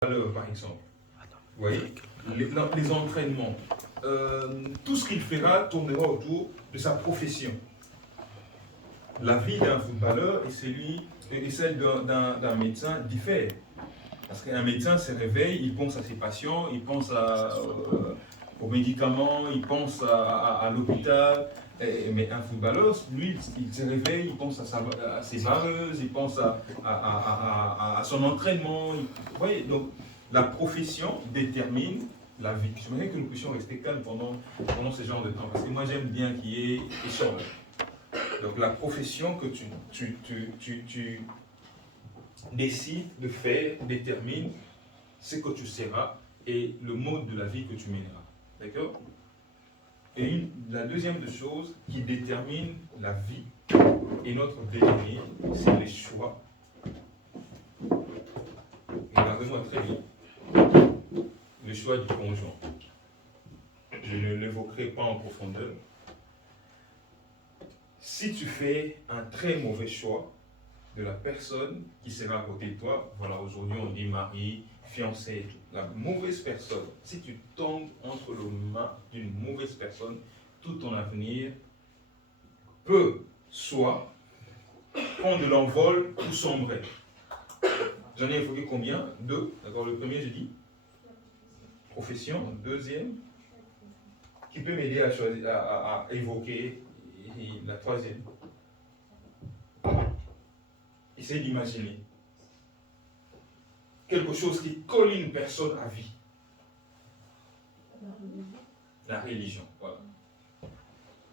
par exemple. Vous voyez, les entraînements. Tout ce qu'il fera tournera autour de sa profession. La vie d'un footballeur et celle d'un médecin diffèrent. Parce qu'un médecin se réveille, il pense à ses patients, il pense aux médicaments, il pense à l'hôpital. Mais un footballeur, lui, il se réveille, il pense à ses vareuses, il pense à son entraînement. Vous voyez, donc la profession détermine la vie. J'aimerais que nous puissions rester calmes pendant ce genre de temps, parce que moi j'aime bien qu'il y ait échange. Donc la profession que tu décides de faire détermine ce que tu seras et le mode de la vie que tu mèneras. D'accord? Et la deuxième des choses qui détermine la vie et notre devenir, c'est les choix. Regardez-moi très bien. Le choix du conjoint. Je ne l'évoquerai pas en profondeur. Si tu fais un très mauvais choix de la personne qui sera à côté de toi, voilà, aujourd'hui on dit mari, fiancé et tout, la mauvaise personne, si tu tombes entre les mains d'une mauvaise personne, tout ton avenir peut soit prendre de l'envol ou sombrer. J'en ai évoqué combien? 2. D'accord, le premier, j'ai dit profession. Deuxième, qui peut m'aider à choisir, à évoquer. Et la troisième, essaye d'imaginer quelque chose qui colle une personne à vie. La religion, voilà.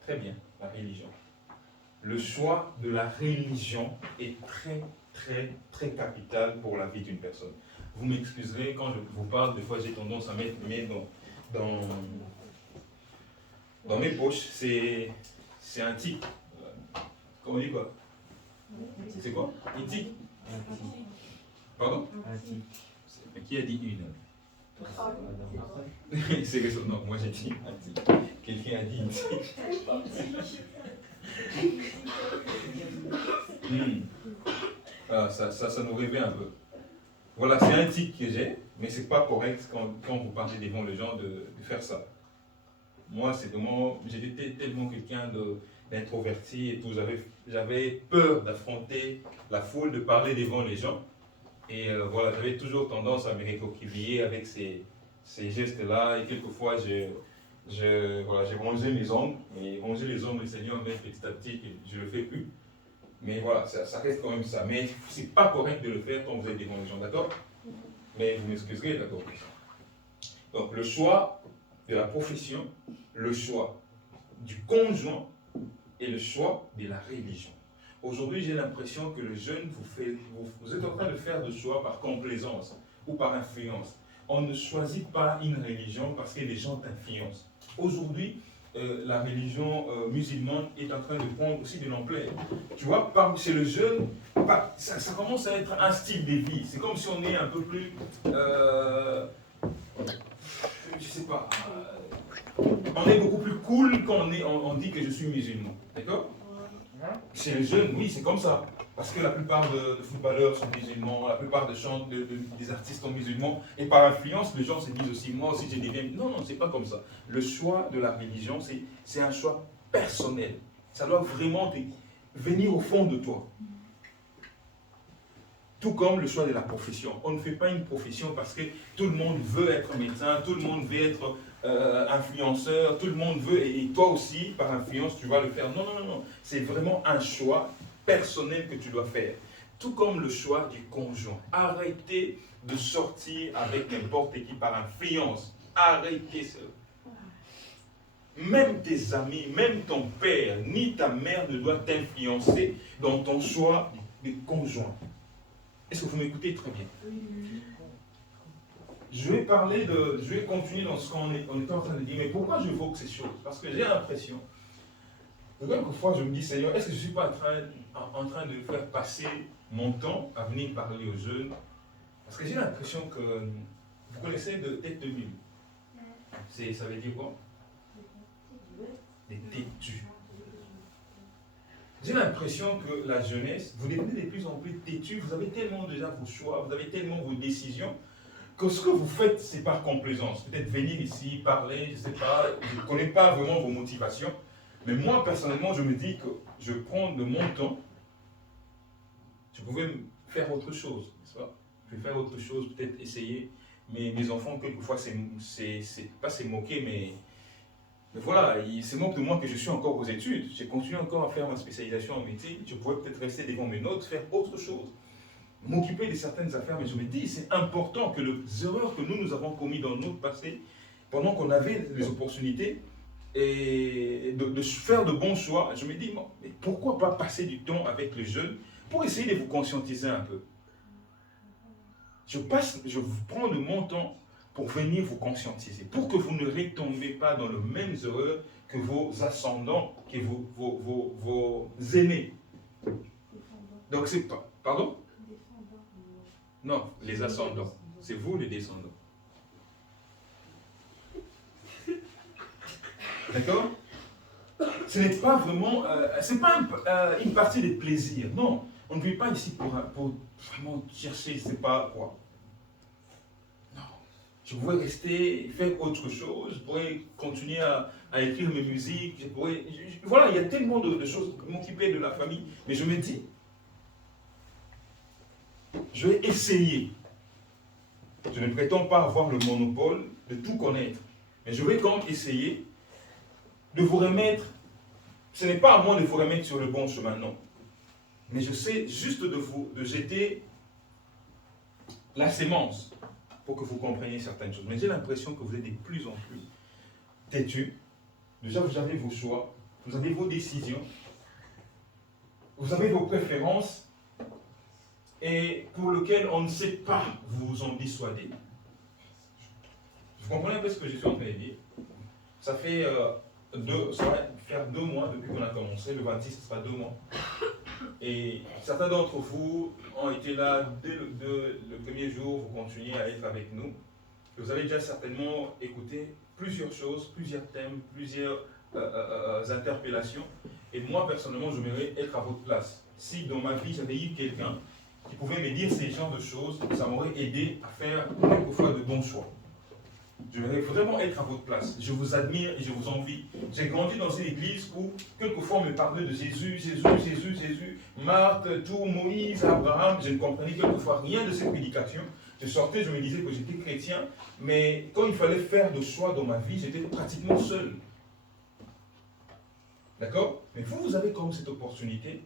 Très bien, la religion. Le choix de la religion est très, très, très capital pour la vie d'une personne. Vous m'excuserez, quand je vous parle, des fois j'ai tendance à mettre mes mains dans mes poches. C'est un tic. Comment on dit quoi? C'est quoi? Un tic. Pardon? Un tic. Mais qui a dit une? C'est que non, moi j'ai dit un tic. Quelqu'un a dit une tic. Ah, ça nous réveille un peu. Voilà, c'est un tic que j'ai, mais c'est pas correct quand vous parlez devant les gens de faire ça. Moi, j'étais tellement quelqu'un d'introverti et tout, j'avais peur d'affronter la foule, de parler devant les gens. Et voilà, j'avais toujours tendance à me récoquiller avec ces gestes-là. Et quelquefois, j'ai rongé mes ongles. Et ronger les ongles, le Seigneur met petit à petit, je ne le fais plus. Mais voilà, ça reste quand même ça. Mais c'est pas correct de le faire quand vous êtes devant les gens, d'accord? Mais vous m'excuserez, d'accord? Donc, le choix de la profession, le choix du conjoint et le choix de la religion. Aujourd'hui, j'ai l'impression que le jeune, vous êtes en train de faire des choix par complaisance ou par influence. On ne choisit pas une religion parce que les gens t'influencent. Aujourd'hui, la religion musulmane est en train de prendre aussi de l'ampleur. Tu vois, chez le jeune, ça commence à être un style de vie. C'est comme si on est un peu plus... je sais pas... on est beaucoup plus cool quand on dit que je suis musulman. D'accord? Chez les jeunes, oui, c'est comme ça. Parce que la plupart de footballeurs sont musulmans, la plupart des artistes sont musulmans. Et par influence, les gens se disent aussi, moi aussi je deviens... Non, non, c'est pas comme ça. Le choix de la religion, c'est un choix personnel. Ça doit vraiment venir au fond de toi. Tout comme le choix de la profession. On ne fait pas une profession parce que tout le monde veut être médecin, tout le monde veut être influenceur, tout le monde veut, et toi aussi, par influence, tu vas le faire. Non, non, non, non. C'est vraiment un choix personnel que tu dois faire. Tout comme le choix du conjoint. Arrêtez de sortir avec n'importe qui par influence. Arrêtez cela. Même tes amis, même ton père, ni ta mère ne doit t'influencer dans ton choix de conjoint. Est-ce que vous m'écoutez très bien? Je vais continuer dans ce qu'on est en train de dire. Mais pourquoi j'évoque ces choses? Parce que j'ai l'impression, quelquefois je me dis, Seigneur, est-ce que je ne suis pas en train de faire passer mon temps à venir parler aux jeunes? Parce que j'ai l'impression que, vous connaissez de tête de mule. Ça veut dire quoi? Des têtus. J'ai l'impression que la jeunesse, vous devenez de plus en plus têtus, vous avez tellement déjà vos choix, vous avez tellement vos décisions, que ce que vous faites, c'est par complaisance. Peut-être venir ici, parler, je ne sais pas, je ne connais pas vraiment vos motivations. Mais moi, personnellement, je me dis que je prends de mon temps, je pouvais faire autre chose, n'est-ce pas? Je vais faire autre chose, peut-être essayer. Mais mes enfants, quelquefois, c'est pas se moquer, mais voilà, ils se moquent de moi que je suis encore aux études. J'ai continué encore à faire ma spécialisation en médecine. Je pourrais peut-être rester devant mes notes, faire autre chose, m'occuper de certaines affaires. Mais je me dis, c'est important que les erreurs que nous avons commises dans notre passé, pendant qu'on avait les opportunités, et de faire de bons choix, je me dis, bon, mais pourquoi pas passer du temps avec les jeunes pour essayer de vous conscientiser un peu. Je prends de mon temps pour venir vous conscientiser, pour que vous ne retombez pas dans les mêmes erreurs que vos ascendants, que vos aînés. Donc c'est pas... Pardon? Non, les ascendants. C'est vous les descendants. D'accord? Ce n'est pas vraiment... c'est pas une partie des plaisirs. Non, on ne vit pas ici pour vraiment chercher, je ne sais pas quoi. Non. Je pourrais rester, faire autre chose, je pourrais continuer à écrire mes musiques, voilà, il y a tellement de choses, m'occuper de la famille. Mais je me dis, je vais essayer. Je ne prétends pas avoir le monopole de tout connaître. Mais je vais quand même essayer de vous remettre. Ce n'est pas à moi de vous remettre sur le bon chemin, non. Mais je sais juste de jeter la sémence pour que vous compreniez certaines choses. Mais j'ai l'impression que vous êtes de plus en plus têtus. Déjà, vous avez vos choix, vous avez vos décisions, vous avez vos préférences, et pour lesquelles on ne sait pas vous en dissuader. Vous comprenez un peu ce que je suis en train de dire? Ça fait ça va faire 2 mois depuis qu'on a commencé. Le 26, ce sera 2 mois. Et certains d'entre vous ont été là dès le premier jour, vous continuez à être avec nous. Vous avez déjà certainement écouté plusieurs choses, plusieurs thèmes, plusieurs interpellations. Et moi, personnellement, j'aimerais être à votre place. Si dans ma vie, j'avais eu quelqu'un qui pouvait me dire ces genres de choses, ça m'aurait aidé à faire quelquefois de bons choix. Je voudrais vraiment être à votre place. Je vous admire et je vous envie. J'ai grandi dans une église où quelquefois on me parlait de Jésus, Marthe, tout, Moïse, Abraham. Je ne comprenais quelquefois rien de ces prédications. Je sortais, je me disais que j'étais chrétien, mais quand il fallait faire de choix dans ma vie, j'étais pratiquement seul. D'accord? Mais vous avez comme cette opportunité,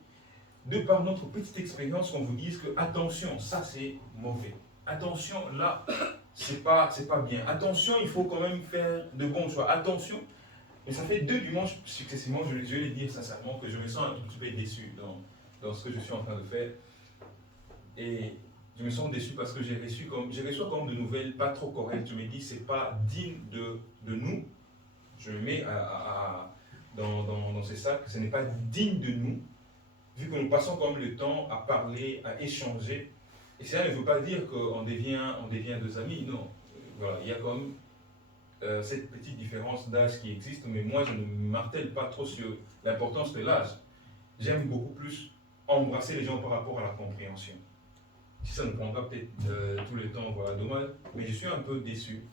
de par notre petite expérience, qu'on vous dise que attention, ça c'est mauvais. Attention, là, c'est pas bien. Attention, il faut quand même faire de bons choix. Attention, mais ça fait 2 dimanches successivement, je vais le dire sincèrement, que je me sens un tout petit peu déçu dans ce que je suis en train de faire. Et je me sens déçu parce que j'ai reçu comme de nouvelles pas trop correctes. Je me dis, c'est pas digne de nous. Je me mets dans ces sacs, ce n'est pas digne de nous, vu que nous passons comme le temps à parler, à échanger. Et cela ne veut pas dire qu'on devient 2 amis, non. Voilà, il y a comme cette petite différence d'âge qui existe, mais moi je ne martèle pas trop sur l'importance de l'âge. J'aime beaucoup plus embrasser les gens par rapport à la compréhension. Si ça ne prendra peut-être tout le temps, voilà, dommage, mais je suis un peu déçu.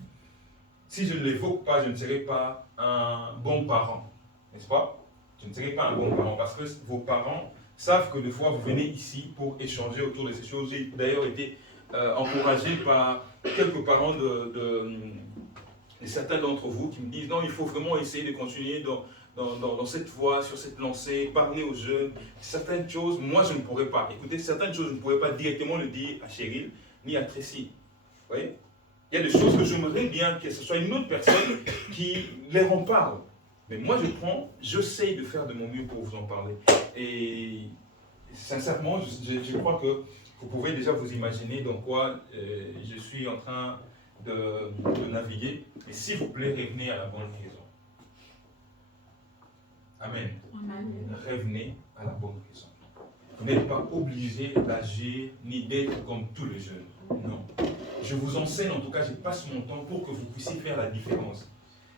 Si je ne l'évoque pas, je ne serai pas un bon parent, n'est-ce pas? Je ne serai pas un bon parent parce que vos parents savent que des fois vous venez ici pour échanger autour de ces choses. J'ai d'ailleurs été encouragé par quelques parents de certains d'entre vous qui me disent non, il faut vraiment essayer de continuer dans cette voie, sur cette lancée, parler aux jeunes. Certaines choses, moi je ne pourrais pas. Écoutez, certaines choses, je ne pourrais pas directement le dire à Cheryl ni à Tracy. Vous voyez? Il y a des choses que j'aimerais bien que ce soit une autre personne qui les en parle. Mais moi, j'essaie de faire de mon mieux pour vous en parler. Et sincèrement, je crois que vous pouvez déjà vous imaginer dans quoi je suis en train de naviguer. Et s'il vous plaît, revenez à la bonne raison. Amen. Amen. Revenez à la bonne raison. Vous n'êtes pas obligé d'agir ni d'être comme tous les jeunes. Non. Je vous enseigne, en tout cas, je passe mon temps pour que vous puissiez faire la différence.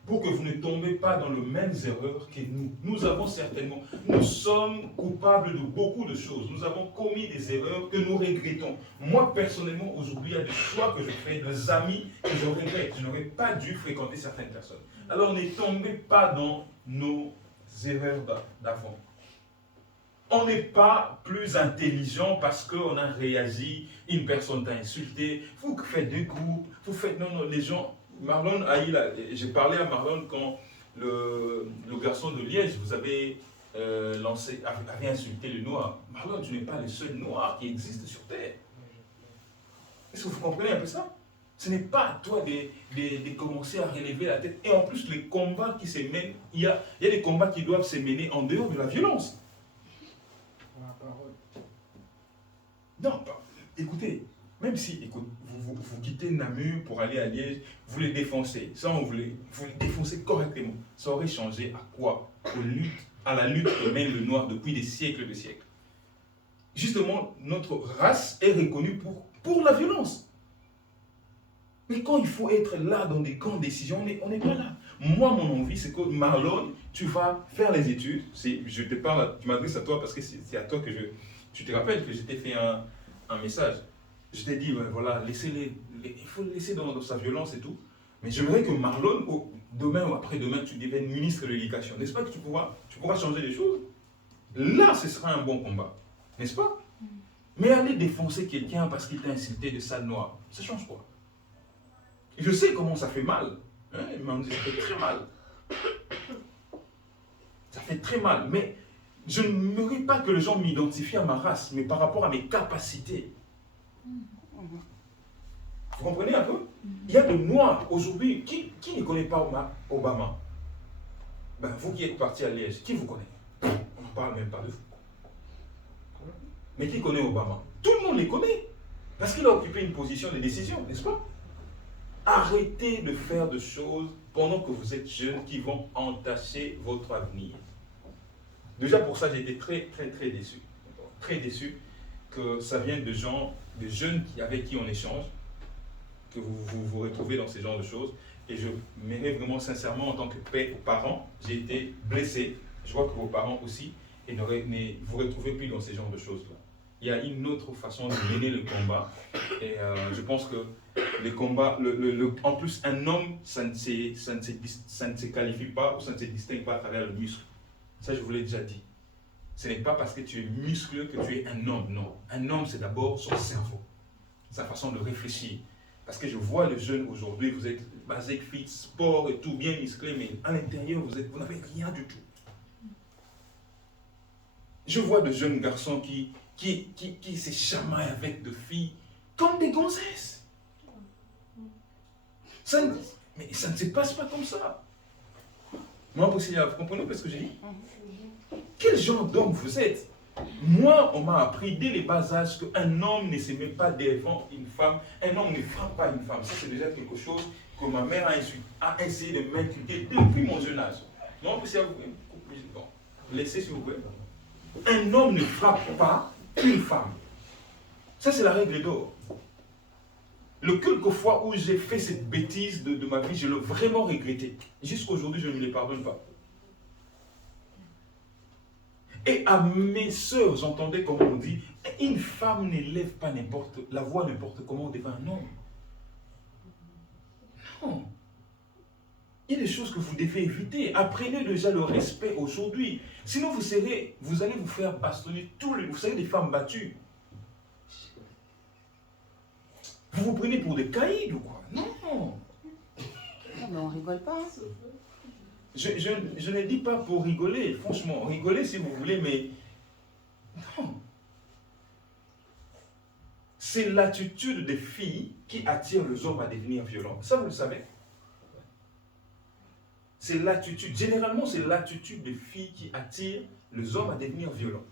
pour que vous ne tombez pas dans les mêmes erreurs que nous. Nous sommes coupables de beaucoup de choses. Nous avons commis des erreurs que nous regrettons. Moi, personnellement, aujourd'hui, il y a des choix que je fais, des amis que je regrette. Je n'aurais pas dû fréquenter certaines personnes. Alors, ne tombez pas dans nos erreurs d'avant. On n'est pas plus intelligent parce qu'on a réagi, une personne t'a insulté, vous faites des groupes, vous faites... Non, les gens... Marlon a eu... J'ai parlé à Marlon quand le garçon de Liège vous avait avait insulté le noir. Marlon, tu n'es pas le seul noir qui existe sur Terre. Est-ce que vous comprenez un peu ça? Ce n'est pas à toi de commencer à relever la tête. Et en plus, les combats qui se mènent, il y a des combats qui doivent se mener en dehors de la violence. Non, écoutez, même si vous quittez Namur pour aller à Liège, vous les défoncez, vous les défoncez correctement, ça aurait changé à quoi? À la lutte que mène le noir depuis des siècles de siècles. Justement, notre race est reconnue pour la violence. Mais quand il faut être là dans des grandes décisions, on n'est pas là. Moi, mon envie, c'est que Marlon, tu vas faire les études. Je te parle, je m'adresse à toi parce que c'est à toi que tu te rappelles que je t'ai fait un message. Je t'ai dit, voilà, il faut le laisser dans sa violence et tout. Mais j'aimerais que Marlon, demain ou après-demain, tu deviennes ministre de l'Éducation. N'est-ce pas que tu pourras changer les choses? Là, ce sera un bon combat. N'est-ce pas? Mais aller défoncer quelqu'un parce qu'il t'a insulté de sale noir, ça change quoi? Je sais comment ça fait mal. Hein? Ça fait très mal. Ça fait très mal. Mais je ne mérite pas que les gens m'identifient à ma race, mais par rapport à mes capacités. Vous comprenez un peu? Il y a des noirs aujourd'hui. Qui ne connaît pas Obama? Vous qui êtes parti à Liège, qui vous connaît? On ne parle même pas de vous. Mais qui connaît Obama? Tout le monde les connaît. Parce qu'il a occupé une position de décision, n'est-ce pas? Arrêtez de faire des choses pendant que vous êtes jeunes qui vont entacher votre avenir. Déjà pour ça, j'ai été très, très, très déçu. Très déçu que ça vienne de gens, de jeunes avec qui on échange, que vous retrouvez dans ces genres de choses. Et je m'aimerais vraiment sincèrement, en tant que père ou parent, j'ai été blessé. Je vois que vos parents aussi, et ne vous retrouvez plus dans ces genres de choses-là. Il y a une autre façon de mener le combat. Et je pense que les combats, en plus, un homme, ça ne se qualifie pas ou ça ne se distingue pas à travers le muscle. Ça, je vous l'ai déjà dit. Ce n'est pas parce que tu es muscleux que tu es un homme, non. Un homme, c'est d'abord son cerveau, sa façon de réfléchir. Parce que je vois les jeunes aujourd'hui, vous êtes basic fit, sport et tout, bien musclé, mais à l'intérieur, vous n'avez rien du tout. Je vois de jeunes garçons qui se chamaillent avec des filles comme des gonzesses. Mais ça ne se passe pas comme ça. Moi aussi, vous comprenez ce que j'ai dit? Quel genre d'homme vous êtes? Moi, on m'a appris dès les bas âges qu'un homme ne se met pas devant une femme, un homme ne frappe pas une femme. Ça, c'est déjà quelque chose que ma mère a essayé de m'inculquer depuis mon jeune âge. Non, bon, laissez s'il vous plaît. Un homme ne frappe pas une femme. Ça, c'est la règle d'or. Le quelques fois où j'ai fait cette bêtise de ma vie, je l'ai vraiment regretté. Jusqu'à aujourd'hui, je ne me les pardonne pas. Et à mes sœurs, j'entendais comment on dit, une femme n'élève pas la voix n'importe comment devant un homme. Non. Il y a des choses que vous devez éviter. Apprenez déjà le respect aujourd'hui. Sinon, vous allez vous faire bastonner vous serez des femmes battues. Vous vous prenez pour des caïds ou quoi? Non. Non, mais on rigole pas. Je ne dis pas pour rigoler, franchement. Rigolez si vous voulez, mais non. C'est l'attitude des filles qui attire les hommes à devenir violents. Ça, vous le savez. C'est l'attitude. Généralement, c'est l'attitude des filles qui attire les hommes à devenir violents.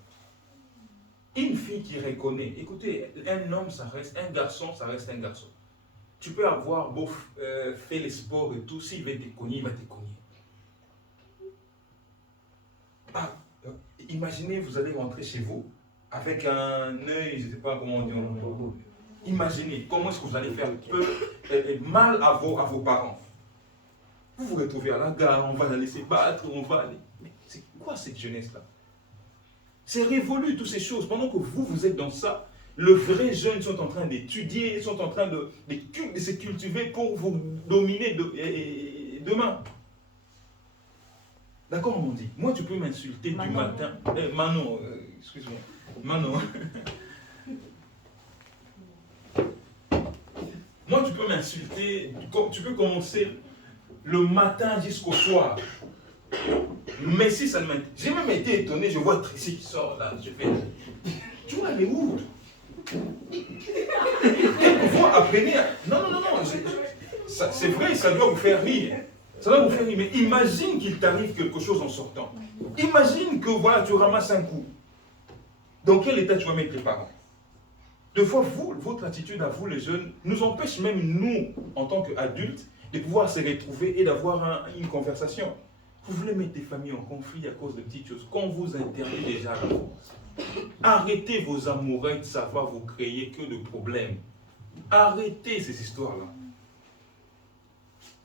Une fille qui reconnaît, écoutez, un homme, ça reste, un garçon, ça reste un garçon. Tu peux avoir beau fait les sports et tout, s'il veut te cogner, il va te cogner. Imaginez, vous allez rentrer chez vous avec un œil, je ne sais pas comment on dit. Imaginez comment est-ce que vous allez faire mal à vos parents. Vous vous retrouvez à la gare, on va la laisser battre, on va aller. Mais c'est quoi cette jeunesse-là? C'est révolu, toutes ces choses. Pendant que vous êtes dans ça, les vrais jeunes sont en train d'étudier, sont en train de se cultiver pour vous dominer demain. D'accord, on dit. Moi, tu peux m'insulter du matin. Manon, excuse-moi. Manon. Moi, tu peux m'insulter. Tu peux commencer le matin jusqu'au soir. Mais si ça ne m'intéresse. J'ai même été étonné, je vois Tracy qui sort là. Je fais. Tu vois, elle est où? Quelquefois, apprenez. Non. C'est vrai, ça doit vous faire rire. Ça doit vous faire rire. Mais imagine qu'il t'arrive quelque chose en sortant. Imagine que voilà, tu ramasses un coup. Dans quel état tu vas mettre tes parents? Deux fois, votre attitude à vous, les jeunes, nous empêche même, nous, en tant qu'adultes, de pouvoir se retrouver et d'avoir une conversation. Vous voulez mettre des familles en conflit à cause de petites choses. Qu'on vous interdit déjà à l'avance. Arrêtez vos amourettes, ça va vous créer que de problèmes. Arrêtez ces histoires-là.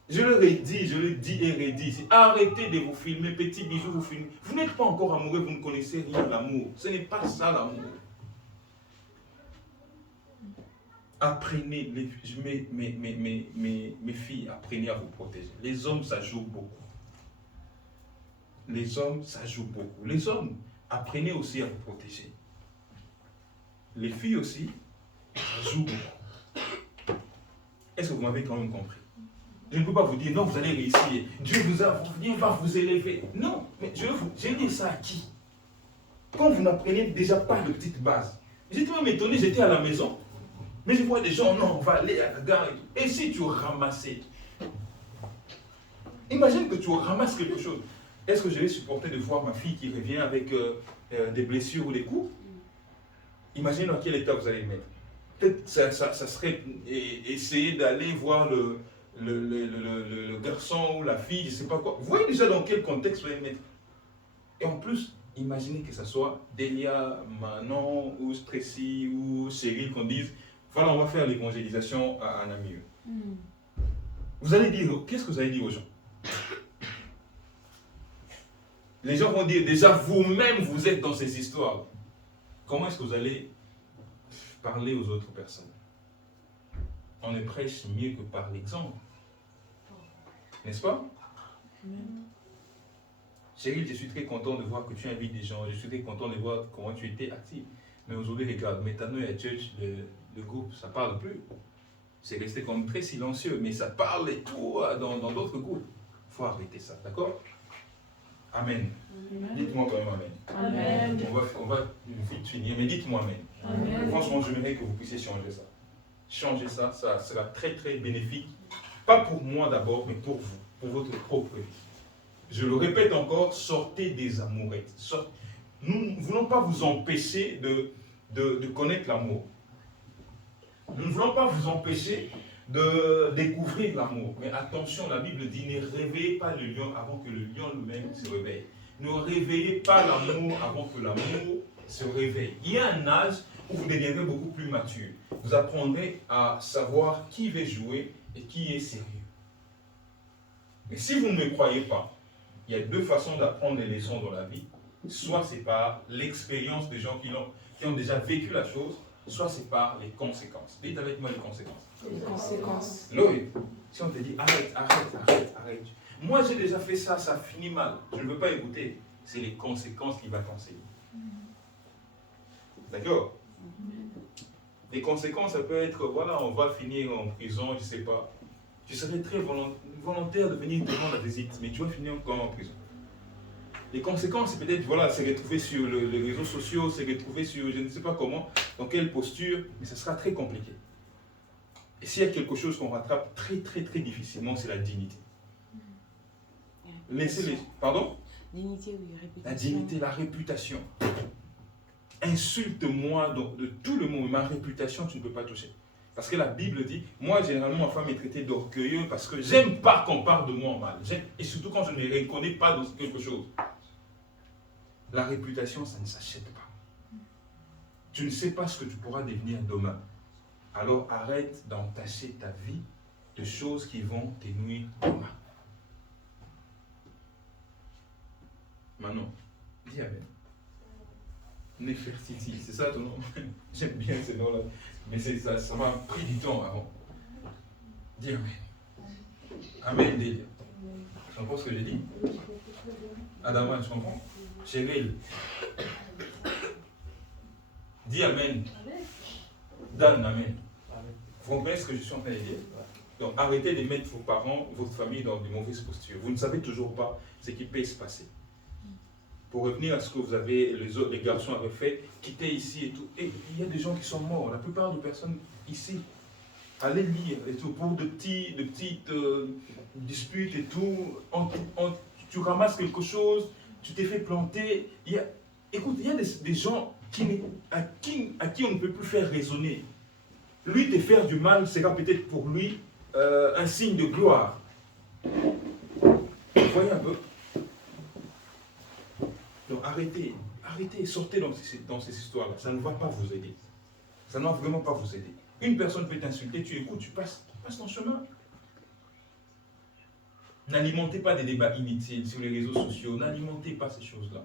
Je leur ai dit, je le dis et redis. Arrêtez de vous filmer, petits bijoux, vous filmez. Vous n'êtes pas encore amoureux, vous ne connaissez rien de l'amour. Ce n'est pas ça l'amour. Apprenez, mes filles, apprenez à vous protéger. Les hommes, ça joue beaucoup. Les hommes, ça joue beaucoup. Les hommes, apprenez aussi à vous protéger. Les filles aussi, ça joue beaucoup. Est-ce que vous m'avez quand même compris? Je ne peux pas vous dire, non, vous allez réussir. Dieu va vous élever. Non, mais je dis ça à qui? Quand vous n'apprenez déjà pas de petites bases. J'étais même étonné, j'étais à la maison. Mais je vois des gens, non, on va aller à la gare et tout. Et si tu ramassais? Imagine que tu ramasses quelque chose. Est-ce que je vais supporter de voir ma fille qui revient avec des blessures ou des coups? Imagine dans quel état vous allez le mettre. Peut-être ça serait essayer d'aller voir le garçon ou la fille, je ne sais pas quoi. Vous voyez déjà dans quel contexte vous allez le mettre. Et en plus, imaginez que ce soit Delia, Manon, ou Tracy, ou Cyril qu'on dise, voilà, on va faire l'évangélisation à Namur. Vous allez dire, qu'est-ce que vous allez dire aux gens? Les gens vont dire, déjà vous-même, vous êtes dans ces histoires. Comment est-ce que vous allez parler aux autres personnes? On ne prêche mieux que par l'exemple. N'est-ce pas? Chérie, je suis très content de voir que tu invites des gens. Je suis très content de voir comment tu étais active. Mais aujourd'hui, regarde, maintenant, à Church, le groupe, ça ne parle plus. C'est resté comme très silencieux, mais ça parle et tout dans d'autres groupes. Il faut arrêter ça, d'accord? Amen. Dites-moi quand même Amen. Amen. On va vite finir, mais dites-moi Amen. Amen. Franchement, j'aimerais que vous puissiez changer ça. Changer ça, ça sera très très bénéfique. Pas pour moi d'abord, mais pour vous, pour votre propre vie. Je le répète encore, sortez des amourettes. Nous ne voulons pas vous empêcher de connaître l'amour. Nous ne voulons pas vous empêcher de découvrir l'amour. Mais attention, la Bible dit, ne réveillez pas le lion avant que le lion lui-même se réveille. Ne réveillez pas l'amour avant que l'amour se réveille. Il y a un âge où vous deviendrez beaucoup plus mature. Vous apprendrez à savoir qui veut jouer et qui est sérieux. Mais si vous ne me croyez pas, il y a deux façons d'apprendre les leçons dans la vie. Soit c'est par l'expérience des gens qui ont déjà vécu la chose, soit c'est par les conséquences. Dites avec moi les conséquences. Les conséquences. Lloyd, si on te dit arrête. Moi j'ai déjà fait ça, ça finit mal. Je ne veux pas écouter. C'est les conséquences qui vont t'enseigner. D'accord? Les conséquences, ça peut être, voilà, on va finir en prison, je ne sais pas. Tu serais très volontaire de venir te rendre la visite, mais tu vas finir encore en prison. Les conséquences, c'est peut-être, voilà, se retrouver sur les réseaux sociaux, se retrouver sur, je ne sais pas comment, dans quelle posture, mais ça sera très compliqué. Et s'il y a quelque chose qu'on rattrape très, très, très difficilement, c'est la dignité. Laissez-les. Pardon? Dignité, oui, réputation. La dignité, la réputation. Insulte-moi de tout le monde, ma réputation, tu ne peux pas toucher. Parce que la Bible dit, moi, généralement, ma femme est traitée d'orgueilleux parce que j'aime pas qu'on parle de moi en mal. Et surtout quand je ne me reconnais pas dans quelque chose. La réputation, ça ne s'achète pas. Tu ne sais pas ce que tu pourras devenir demain. Alors arrête d'entacher ta vie de choses qui vont te nuire demain. Manon, dis Amen. Nefertiti, c'est ça ton nom? J'aime bien ce nom-là. Mais ça m'a pris du temps avant. Dis Amen. Amen, Delia. Tu comprends ce que j'ai dit? Adama, tu comprends? Cheryl. Dis Amen. Dan, Amen. Vous comprenez ce que je suis en train de dire? Donc arrêtez de mettre vos parents, votre famille dans de mauvaises postures. Vous ne savez toujours pas ce qui peut se passer. Pour revenir à ce que vous avez, les garçons avaient fait, quitter ici et tout. Et il y a des gens qui sont morts. La plupart des personnes ici, allez lire et tout, pour de petites disputes et tout. Tu ramasses quelque chose, tu t'es fait planter. Écoute, il y a des gens à qui on ne peut plus faire raisonner. Lui, te faire du mal sera peut-être pour lui un signe de gloire. Vous voyez un peu? Donc arrêtez, sortez dans ces histoires-là. Ça ne va pas vous aider. Ça ne va vraiment pas vous aider. Une personne peut t'insulter, tu écoutes, tu passes ton chemin. N'alimentez pas des débats inutiles sur les réseaux sociaux, n'alimentez pas ces choses-là.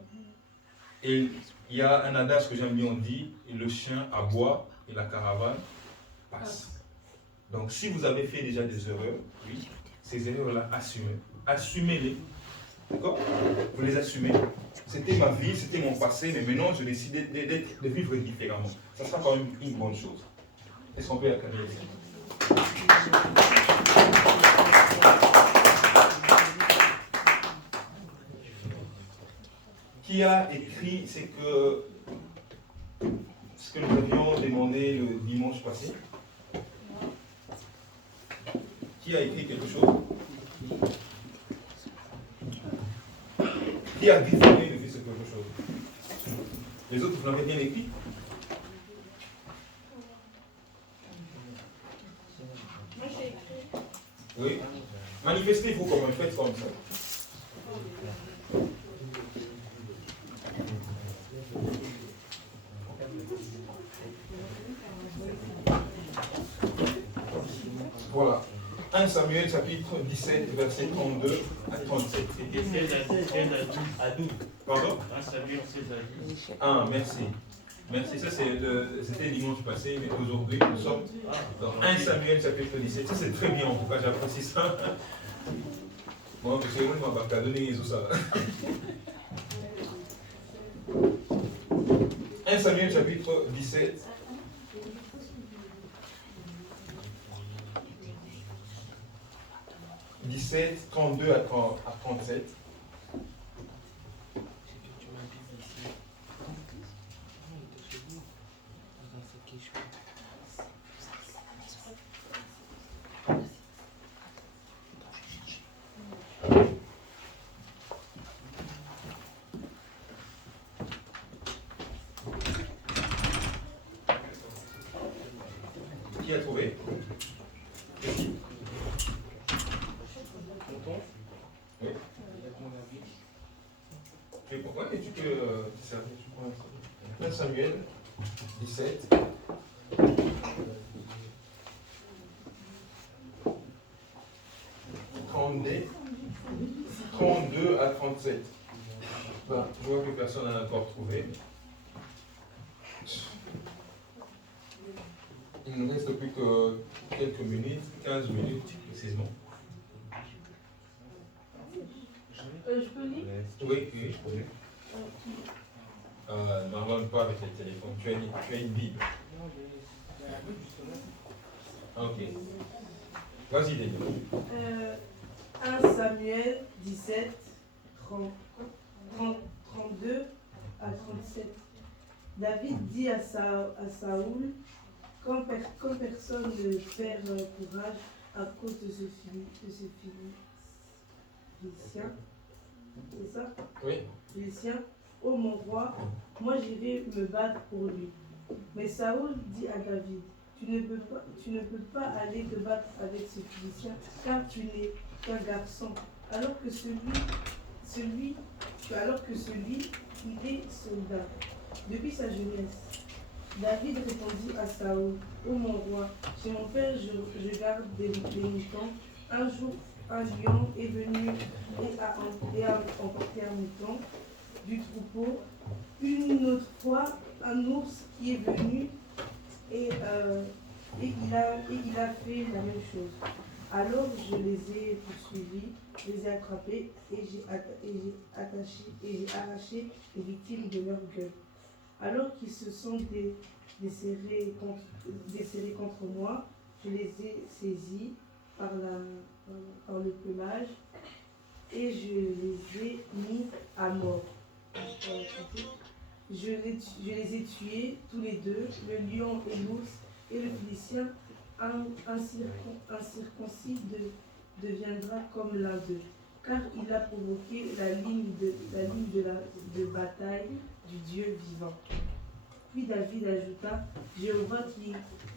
Et il y a un adage que j'aime bien, on dit, le chien aboie et la caravane passe. Donc si vous avez fait déjà des erreurs, oui, ces erreurs-là, assumez-les. D'accord? Vous les assumez. C'était ma vie, c'était mon passé, mais maintenant je décide de vivre différemment. Ça sera quand même une bonne chose. Est-ce qu'on peut acclamer les Seigneurs? Qui a écrit ce que nous avions demandé le dimanche passé? Qui a écrit quelque chose? Qui a visionné de faire quelque chose? Les autres, vous l'avez bien écrit? Moi j'ai écrit. Oui. Manifestez-vous comme un fait comme ça. Voilà. 1 Samuel chapitre 17, verset 32 à 37. C'était 16 à 12. Pardon? 1 Samuel 16 à 12. Ah, merci. Merci, ça c'était dimanche passé, mais aujourd'hui nous sommes dans 1 Samuel chapitre 17. Ça c'est très bien en tout cas, j'apprécie ça. Bon, parce que moi, je vais donner tout ça. 1 Samuel chapitre 17. « 17, 32 à 37. Qui a trouvé? Oui. Pourquoi mais tu peux te servir? 1 Samuel 17. « 32 à 37. Ben, je vois que personne n'a encore trouvé. Il ne nous reste plus que quelques minutes, 15 minutes précisément. Je peux lire? Oui, je peux. Marlon, pas avec le téléphone. Tu as une Bible. Ok. Vas-y, Denis. 1 Samuel 17, 32 à 37. David dit à Saoul, quand personne ne perd courage à cause de ce Philistin, c'est ça? Oui. Philistin, ô mon roi, moi j'irai me battre pour lui. Mais Saoul dit à David, tu ne peux pas aller te battre avec ce Philistin, car tu n'es qu'un garçon, alors que celui, il est soldat, depuis sa jeunesse. David répondit à Saoul, ô mon roi, chez mon père je garde des moutons. Un jour, un lion est venu et a emporté un mouton. du troupeau. Une autre fois, un ours qui est venu et il a fait la même chose. Alors je les ai poursuivis, je les ai attrapés et j'ai arraché les victimes de leur gueule. Alors qu'ils se sont desserrés contre moi, je les ai saisis par le pelage et je les ai mis à mort. Je les ai tués tous les deux, le lion et l'ours, et le Philistin incirconcis deviendra comme l'un d'eux, car il a provoqué la ligne de bataille du Dieu vivant. Puis David ajouta, Jéhovah qui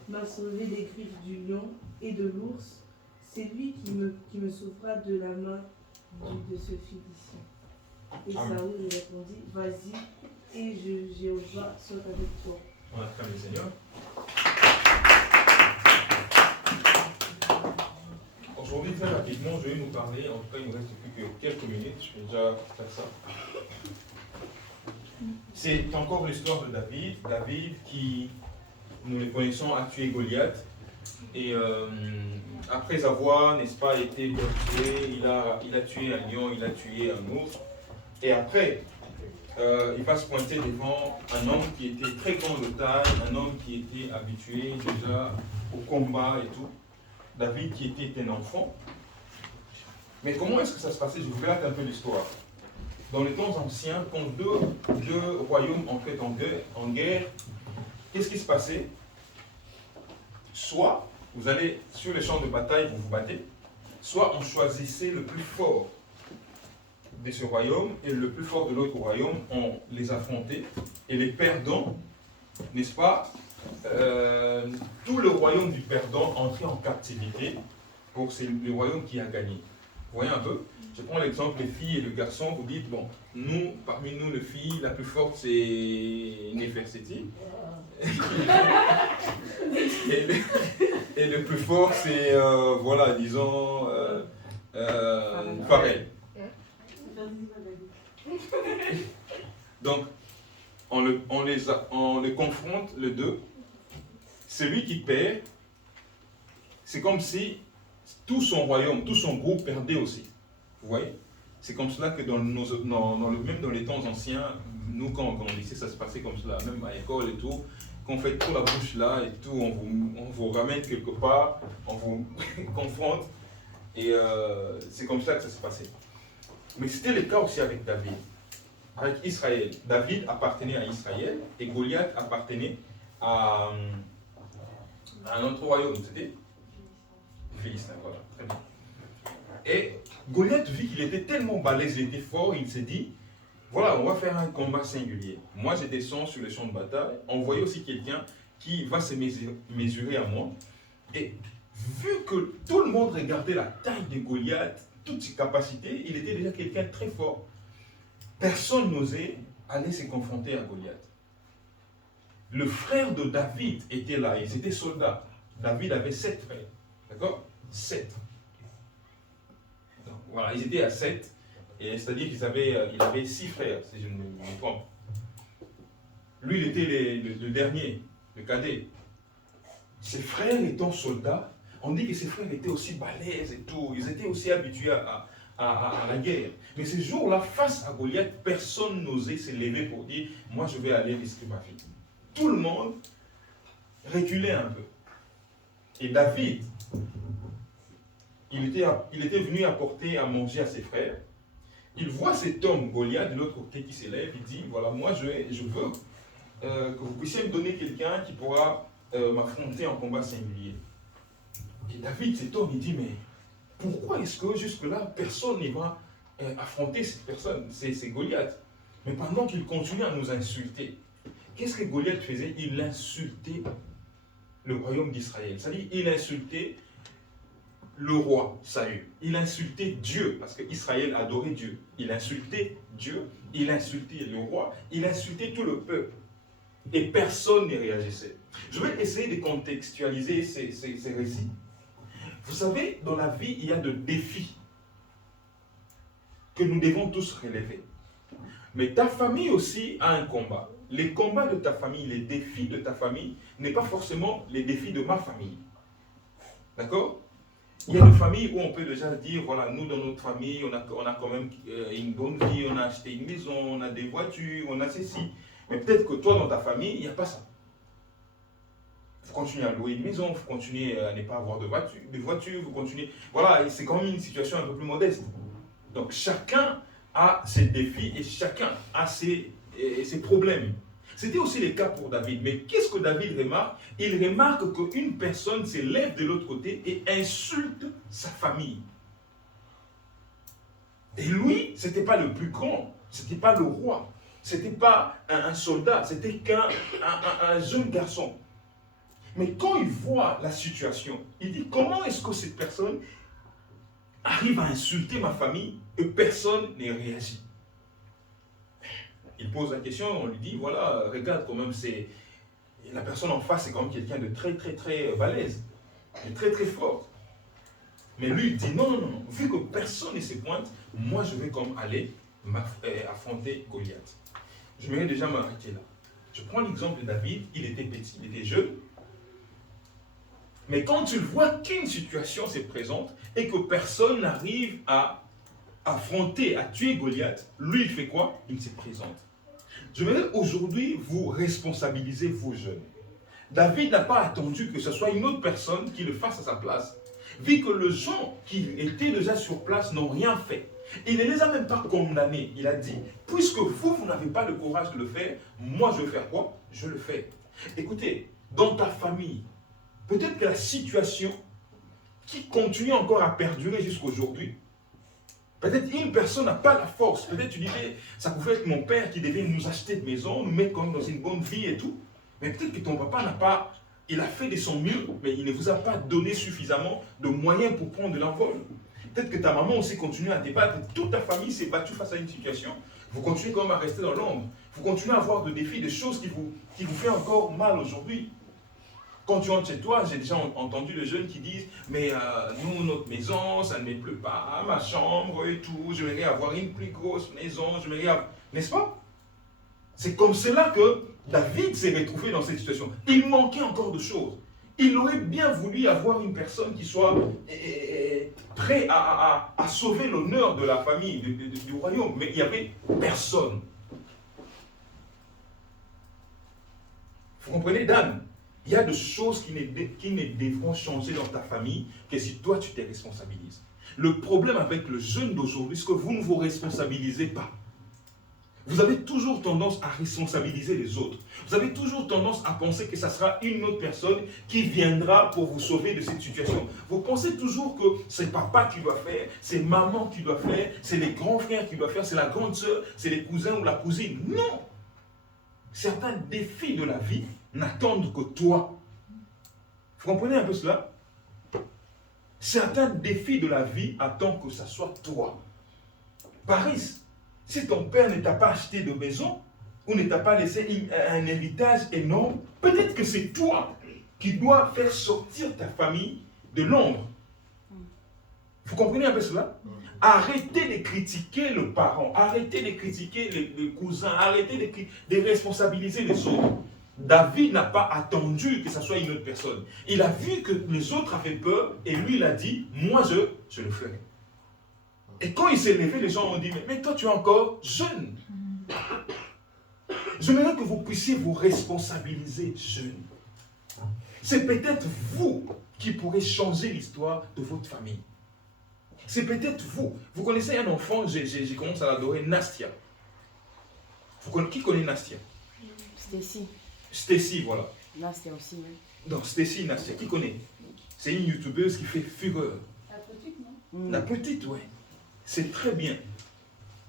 m'a sauvé des griffes du lion et de l'ours, c'est lui qui me sauvera de la main de ce Philistin. Et Saoul lui répondit, vas-y, et Jéhovah soit avec toi. On acclame le Seigneur. Aujourd'hui, très rapidement, je vais nous parler, en tout cas il ne me reste plus que quelques minutes, je vais déjà faire ça. C'est encore l'histoire de David. David qui, nous le connaissons, a tué Goliath. Et après avoir, n'est-ce pas, été tué, il a tué un lion, il a tué un ours. Et après, il va se pointer devant un homme qui était très grand de taille, un homme qui était habitué déjà au combat et tout. David qui était un enfant. Mais comment est-ce que ça se passait? Je vous relate un peu l'histoire. Dans les temps anciens, quand deux royaumes entraient en guerre, qu'est-ce qui se passait? Soit vous allez sur les champs de bataille, vous vous battez, soit on choisissait le plus fort de ce royaume et le plus fort de l'autre royaume, on les affrontait, et les perdants, n'est-ce pas, tout le royaume du perdant entrait en captivité pour le royaume qui a gagné. Vous voyez un peu? Je prends l'exemple, les filles et le garçon, vous dites, bon, nous, parmi nous, les filles, la plus forte, c'est Nefertiti. et le plus fort, c'est, voilà, disons, Pharrell. Donc, on les confronte, les deux. Celui qui perd, c'est comme si tout son royaume, tout son groupe perdait aussi. Vous voyez? C'est comme cela que même dans les temps anciens, nous quand on grandissait, ça se passait comme cela, même à l'école et tout. Quand on fait trop la bouche là et tout, on vous ramène quelque part, on vous confronte. Et c'est comme ça que ça se passait. Mais c'était le cas aussi avec David, avec Israël. David appartenait à Israël et Goliath appartenait à un autre royaume, c'était les Philistins, voilà, très bien. Et Goliath vit qu'il était tellement balèze, il était fort, il s'est dit, voilà, on va faire un combat singulier. Moi, je descends sur le champ de bataille, envoyer aussi quelqu'un qui va se mesurer à moi. Et vu que tout le monde regardait la taille de Goliath, toutes ses capacités, il était déjà quelqu'un de très fort. Personne n'osait aller se confronter à Goliath. Le frère de David était là, ils étaient soldats. David avait 7 frères. D'accord? 7. Donc, voilà, ils étaient à 7. C'est-à-dire qu'il avait 6 frères, si je ne me trompe. Lui, il était le dernier, le cadet. Ses frères étant soldats, on dit que ses frères étaient aussi balèzes et tout. Ils étaient aussi habitués à la guerre. Mais ce jour-là, face à Goliath, personne n'osait se lever pour dire « Moi, je vais aller risquer ma vie ». Tout le monde reculait un peu. Et David, il était venu apporter à manger à ses frères. Il voit cet homme, Goliath, de l'autre côté qui s'élève. Il dit, voilà, moi je veux que vous puissiez me donner quelqu'un qui pourra m'affronter en combat singulier. Et David, cet homme, il dit, mais pourquoi est-ce que jusque-là, personne ne va affronter cette personne? C'est Goliath. Mais pendant qu'il continue à nous insulter, qu'est-ce que Goliath faisait? Il insultait le royaume d'Israël. C'est-à-dire, il insultait le roi Saül. Il insultait Dieu, parce qu'Israël adorait Dieu. Il insultait Dieu, il insultait le roi, il insultait tout le peuple. Et personne ne réagissait. Je vais essayer de contextualiser ces récits. Vous savez, dans la vie, il y a des défis que nous devons tous relever. Mais ta famille aussi a un combat. Les combats de ta famille, les défis de ta famille, n'est pas forcément les défis de ma famille. D'accord? Il y a des familles où on peut déjà dire, voilà, nous dans notre famille, on a quand même une bonne vie, on a acheté une maison, on a des voitures, on a ceci. Mais peut-être que toi, dans ta famille, il n'y a pas ça. Il faut continuer à louer une maison, il faut continuer à ne pas avoir de voiture, vous continuez. Voilà, c'est quand même une situation un peu plus modeste. Donc chacun a ses défis et chacun a ses problèmes. C'était aussi le cas pour David. Mais qu'est-ce que David remarque? Il remarque qu'une personne se lève de l'autre côté et insulte sa famille. Et lui, ce n'était pas le plus grand, ce n'était pas le roi, ce n'était pas un soldat, c'était un jeune garçon. Mais quand il voit la situation, il dit, comment est-ce que cette personne arrive à insulter ma famille et personne ne réagit? Il pose la question, on lui dit, voilà, regarde quand même, la personne en face, c'est quand même quelqu'un de très, très, très balèze, de très, très fort. Mais lui, il dit, non, non, non, vu que personne ne se pointe, moi, je vais comme aller affronter Goliath. Je vais déjà m'arrêter là. Je prends l'exemple de David, il était petit, il était jeune. Mais quand tu vois qu'une situation se présente et que personne n'arrive à affronter, à tuer Goliath, lui, il fait quoi? Il se présente. Je vais aujourd'hui vous responsabiliser, vous jeunes. David n'a pas attendu que ce soit une autre personne qui le fasse à sa place, vu que les gens qui étaient déjà sur place n'ont rien fait. Il ne les a même pas condamnés. Il a dit, puisque vous n'avez pas le courage de le faire, moi je vais faire quoi? Je le fais. Écoutez, dans ta famille, peut-être que la situation qui continue encore à perdurer jusqu'à aujourd'hui, peut-être une personne n'a pas la force. Peut-être tu disais, ça pouvait être mon père qui devait nous acheter de maison, nous mettre comme dans une bonne vie et tout. Mais peut-être que ton papa n'a pas, il a fait de son mieux, mais il ne vous a pas donné suffisamment de moyens pour prendre de l'envol. Peut-être que ta maman aussi continue à débattre, toute ta famille s'est battue face à une situation. Vous continuez quand même à rester dans l'ombre. Vous continuez à avoir des défis, des choses qui vous font encore mal aujourd'hui. Quand tu rentres chez toi, j'ai déjà entendu les jeunes qui disent « Mais nous, notre maison, ça ne me plaît pas, ma chambre et tout, j'aimerais avoir une plus grosse maison, j'aimerais avoir... » N'est-ce pas? C'est comme cela que David s'est retrouvé dans cette situation. Il manquait encore de choses. Il aurait bien voulu avoir une personne qui soit prête à sauver l'honneur de la famille, du royaume, mais il n'y avait personne. Vous comprenez, Dan? Il y a des choses qui ne devront changer dans ta famille que si toi tu te responsabilises. Le problème avec le jeune d'aujourd'hui, c'est que vous ne vous responsabilisez pas. Vous avez toujours tendance à responsabiliser les autres. Vous avez toujours tendance à penser que ce sera une autre personne qui viendra pour vous sauver de cette situation. Vous pensez toujours que c'est papa qui doit faire, c'est maman qui doit faire, c'est les grands frères qui doivent faire, c'est la grande sœur, c'est les cousins ou la cousine. Non! Certains défis de la vie n'attendent que toi. Vous comprenez un peu cela? Certains défis de la vie attendent que ce soit toi. Paris, si ton père ne t'a pas acheté de maison ou ne t'a pas laissé un héritage énorme, peut-être que c'est toi qui dois faire sortir ta famille de l'ombre. Vous comprenez un peu cela? Arrêtez de critiquer le parent, arrêtez de critiquer les cousins, arrêtez de responsabiliser les autres. David n'a pas attendu que ce soit une autre personne. Il a vu que les autres avaient peur et lui il a dit, moi je le ferai. Et quand il s'est levé, les gens ont dit, mais toi tu es encore jeune. J'aimerais que vous puissiez vous responsabiliser jeune. C'est peut-être vous qui pourrez changer l'histoire de votre famille. C'est peut-être vous. Vous connaissez un enfant, j'ai commencé à l'adorer, Nastia. Qui connaît Nastia? Stacy. Stacy, voilà. Nastia aussi, oui. Donc Stacy, Nastia, qui connaît? C'est une youtubeuse qui fait fureur. La petite, non? La petite, oui. C'est très bien.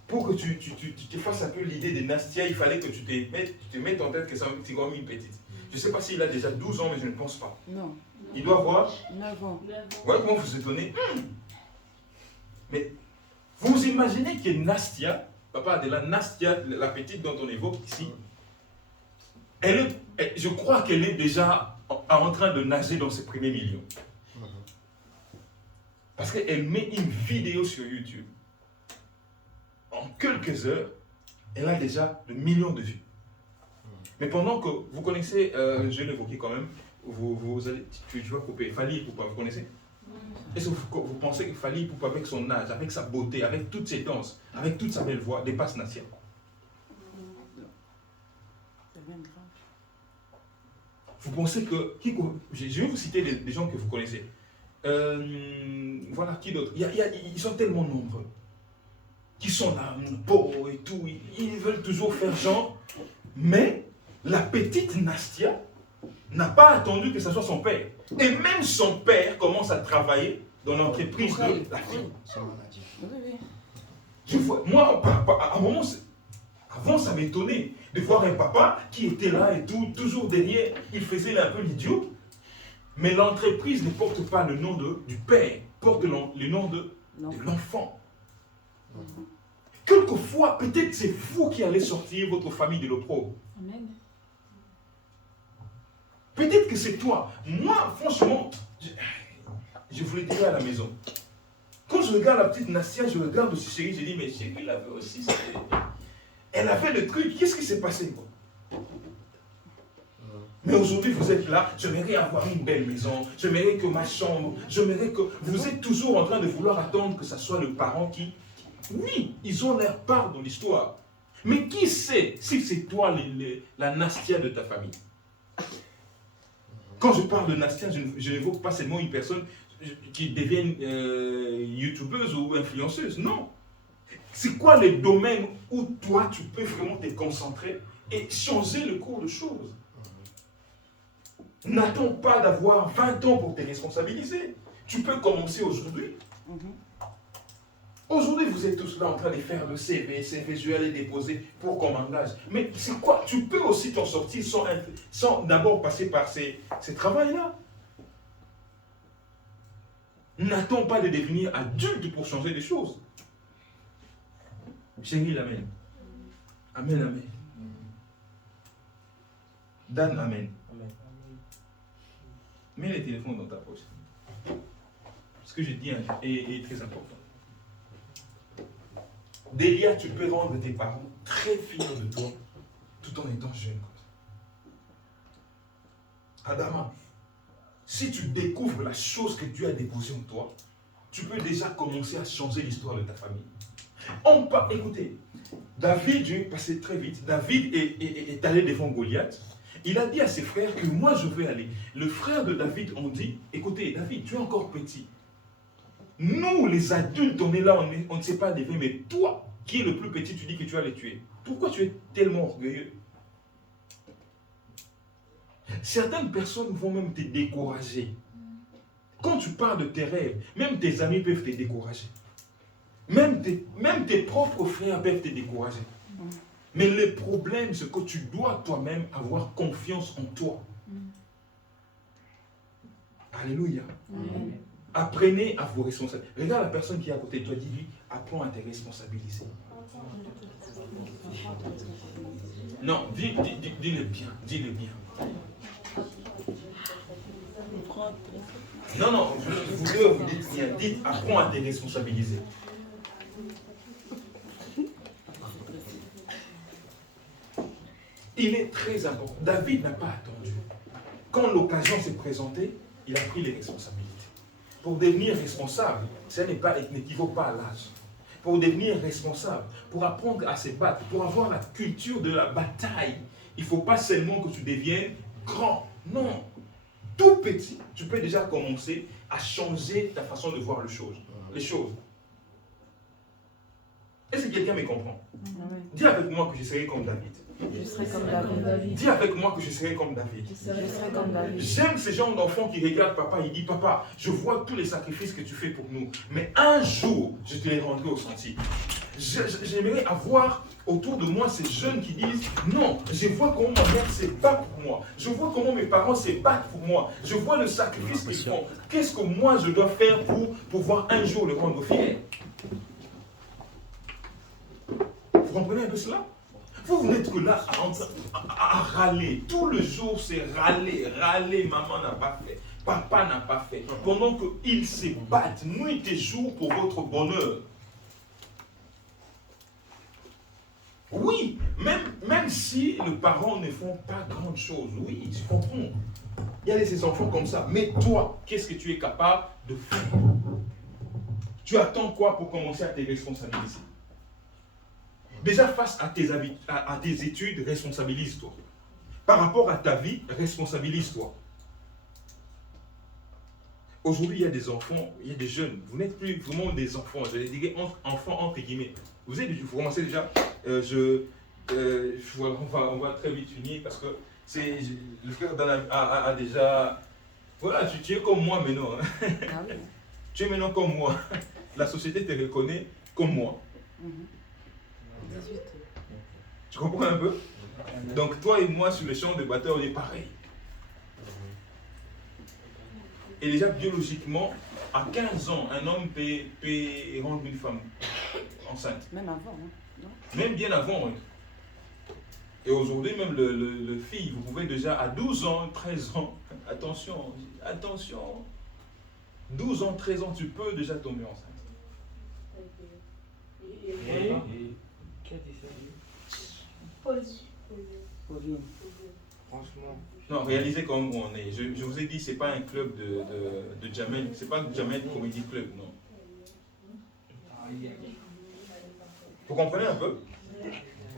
Pour que tu te fasses un peu l'idée de Nastia, il fallait que tu te mettes en tête que c'est comme une petite. Je ne sais pas s'il a déjà 12 ans, mais je ne pense pas. Non. Il doit avoir 9 ans. Ouais, comment vous étonnez? Mais vous imaginez que Nastia, papa de la Nastia, la petite dont on évoque ici, je crois qu'elle est déjà en train de nager dans ses premiers millions. Parce qu'elle met une vidéo sur YouTube. En quelques heures, elle a déjà de millions de vues. Mais pendant que vous connaissez, je vais l'évoquer quand même, vous allez, tu vas couper, Fally Ipupa, vous connaissez? Est-ce que vous pensez que Fally Ipupa, avec son âge, avec sa beauté, avec toutes ses danses, avec toute sa belle voix, dépasse Nastia? Vous pensez que... Je vais vous citer des gens que vous connaissez. Voilà, qui d'autre? Ils sont tellement nombreux. Qui sont là, beaux et tout. Ils veulent toujours faire genre. Mais la petite Nastia n'a pas attendu que ce soit son père. Et même son père commence à travailler dans l'entreprise de la fille. Je vois, moi, à un moment, avant, ça m'étonnait de voir un papa qui était là et tout, toujours derrière. Il faisait un peu l'idiot. Mais l'entreprise ne porte pas le nom du père, porte le nom de l'enfant. Quelquefois, peut-être c'est vous qui allez sortir votre famille de l'opprobre. Amen. Peut-être que c'est toi. Moi, franchement, je vous le dirai à la maison. Quand je regarde la petite Nastia, je regarde aussi Chérie, je dis, mais Chérie, elle avait aussi ça. Elle avait le truc, qu'est-ce qui s'est passé? Mais aujourd'hui, vous êtes là, j'aimerais avoir une belle maison, j'aimerais que ma chambre, j'aimerais que... Vous êtes toujours en train de vouloir attendre que ce soit le parent qui... Oui, ils ont leur part dans l'histoire. Mais qui sait si c'est toi la Nastia de ta famille? Quand je parle de Nastia, je n'évoque pas seulement une personne qui devient youtubeuse ou influenceuse. Non. C'est quoi les domaines où toi, tu peux vraiment te concentrer et changer le cours de choses? N'attends pas d'avoir 20 ans pour te responsabiliser. Tu peux commencer aujourd'hui. Aujourd'hui, vous êtes tous là en train de faire le CV, je vais aller déposer pour qu'on m'engage. Mais c'est quoi? Tu peux aussi t'en sortir sans d'abord passer par ces travails-là. N'attends pas de devenir adulte pour changer des choses. Chérie, amen. Amen, amen. Dan, amen. Mets les téléphones dans ta poche. Ce que je dis est très important. Délia, tu peux rendre tes parents très fiers de toi tout en étant jeune. Adama, si tu découvres la chose que Dieu a déposée en toi, tu peux déjà commencer à changer l'histoire de ta famille. Écoutez, David, je vais passer très vite, David est allé devant Goliath. Il a dit à ses frères que moi je vais aller. Le frère de David ont dit, écoutez David, tu es encore petit. Nous les adultes, on est là, on ne sait pas lever, mais toi, qui es le plus petit, tu dis que tu vas les tuer. Pourquoi tu es tellement orgueilleux? Certaines personnes vont même te décourager. Quand tu parles de tes rêves, même tes amis peuvent te décourager. Même tes propres frères peuvent te décourager. Mais le problème, c'est que tu dois toi-même avoir confiance en toi. Alléluia. Apprenez à vous responsabiliser. Regarde la personne qui est à côté de toi, dis-lui, apprends à te responsabiliser. Non, dis-le bien, dis-le bien. Non, vous deux, vous dites bien, dites, apprends à te responsabiliser. Il est très important. David n'a pas attendu. Quand l'occasion s'est présentée, il a pris les responsabilités. Pour devenir responsable, ça n'équivaut pas à l'âge. Pour devenir responsable, pour apprendre à se battre, pour avoir la culture de la bataille, il ne faut pas seulement que tu deviennes grand. Non. Tout petit, tu peux déjà commencer à changer ta façon de voir les choses. Est-ce que quelqu'un me comprend? Dis avec moi que je serai comme David. Je serai comme David. Dis avec moi que je serai comme David. Je serai comme David. J'aime ces gens d'enfants qui regardent papa, il dit, papa, je vois tous les sacrifices que tu fais pour nous, mais un jour, je te les rendrai au sentier. J'aimerais avoir autour de moi ces jeunes qui disent, non, je vois comment ma mère se bat pour moi, je vois comment mes parents se battent pour moi, je vois le sacrifice qu'ils font. Qu'est-ce que moi je dois faire pour pouvoir un jour le rendre fier? Vous comprenez un peu cela? Vous n'êtes que là à râler. Tout le jour, c'est râler. Râler, maman n'a pas fait. Papa n'a pas fait. Pendant qu'ils se battent nuit et jour pour votre bonheur. Oui, même si les parents ne font pas grande chose, oui, je comprends. Il y a des enfants comme ça. Mais toi, qu'est-ce que tu es capable de faire? Tu attends quoi pour commencer à te responsabiliser? Déjà, face à tes études, responsabilise-toi. Par rapport à ta vie, responsabilise-toi. Aujourd'hui, il y a des enfants, il y a des jeunes. Vous n'êtes plus vraiment des enfants. Je dirais enfants entre guillemets. Vous commencez déjà. Voilà, on va très vite finir parce que le frère Dan a déjà. Voilà, tu es comme moi maintenant. Hein. Ah oui. Tu es maintenant comme moi. La société te reconnaît comme moi. 18. Tu comprends un peu? Donc toi et moi sur le champ de bataille, on est pareil. Et déjà biologiquement, à 15 ans, un homme peut rendre une femme enceinte. Même avant, hein, non? Même bien avant. Oui. Et aujourd'hui, même le fille, vous pouvez déjà à 12 ans, 13 ans, attention, 12 ans, 13 ans, tu peux déjà tomber enceinte. Qui a dit ça? Pause. Franchement. Non, réalisez comme on est. Je vous ai dit, c'est pas un club de Jamel, c'est pas Jamel Comedy Club, non. Vous comprenez un peu?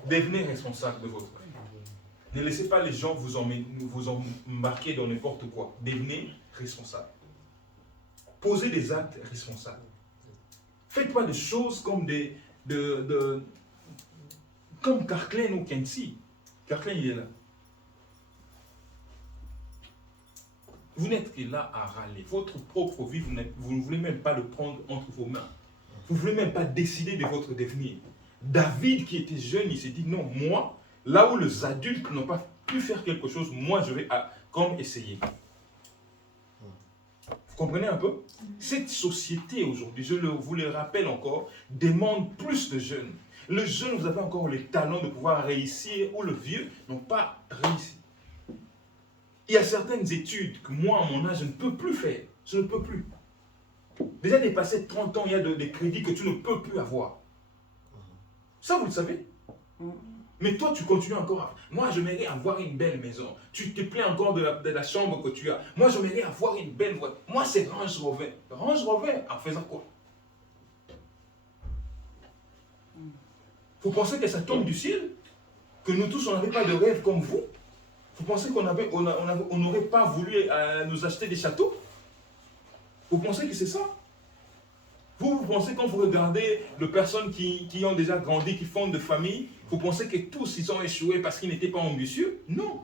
Devenez responsable de votre vie. Ne laissez pas les gens vous embarquer dans n'importe quoi. Devenez responsable. Posez des actes responsables. Faites pas des choses comme comme Karklen ou Kensi. Karklen, il est là. Vous n'êtes que là à râler. Votre propre vie, vous ne voulez même pas le prendre entre vos mains. Vous ne voulez même pas décider de votre devenir. David, qui était jeune, il s'est dit, non, moi, là où les adultes n'ont pas pu faire quelque chose, moi, je vais comme essayer. Vous comprenez un peu? Cette société aujourd'hui, vous le rappelle encore, demande plus de jeunes. Le jeune, vous avez encore le talent de pouvoir réussir, ou le vieux n'ont pas réussi. Il y a certaines études que moi, à mon âge, je ne peux plus faire. Je ne peux plus. Déjà dépassé 30 ans, il y a des crédits que tu ne peux plus avoir. Ça, vous le savez. Mais toi, tu continues encore. Moi, j'aimerais avoir une belle maison. Tu te plains encore de la chambre que tu as. Moi, j'aimerais avoir une belle voiture. Moi, c'est Range Rover. Range Rover, en faisant quoi? Vous pensez que ça tombe du ciel? Que nous tous, on n'avait pas de rêve comme vous? Vous pensez qu'on n'aurait pas voulu nous acheter des châteaux? Vous pensez que c'est ça? Vous pensez quand vous regardez les personnes qui ont déjà grandi, qui fondent de famille, vous pensez que tous ils ont échoué parce qu'ils n'étaient pas ambitieux? Non.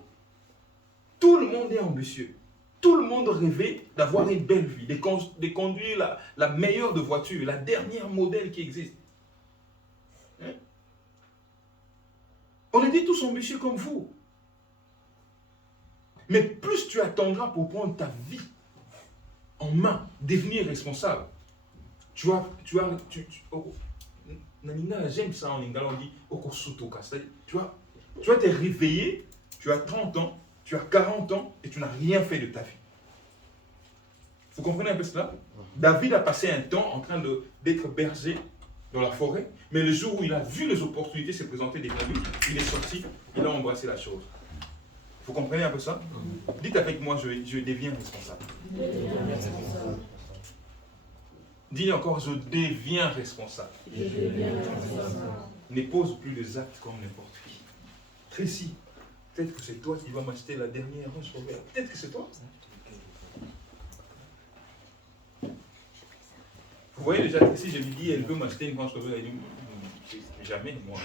Tout le monde est ambitieux. Tout le monde rêvait d'avoir une belle vie, de conduire la meilleure de voiture, la dernière modèle qui existe. Hein? On était tous ambitieux comme vous. Mais plus tu attendras pour prendre ta vie en main, devenir responsable, Nanina, j'aime ça en lingala, on dit Okosutoka. Tu vas te réveiller, tu as 30 ans, tu as 40 ans et tu n'as rien fait de ta vie. Vous comprenez un peu cela? David a passé un temps en train d'être berger dans la forêt, mais le jour où il a vu les opportunités se présenter devant lui, il est sorti, il a embrassé la chose. Vous comprenez un peu ça? Dites avec moi, je deviens responsable. Dis encore, je deviens responsable. Ne pose plus les actes comme n'importe qui. Tracy, peut-être que c'est toi qui vas m'acheter la dernière Range Rover. Peut-être que c'est toi. Vous voyez déjà, Tracy, je lui dis, elle veut m'acheter une Range Rover. Elle dit, jamais, moi.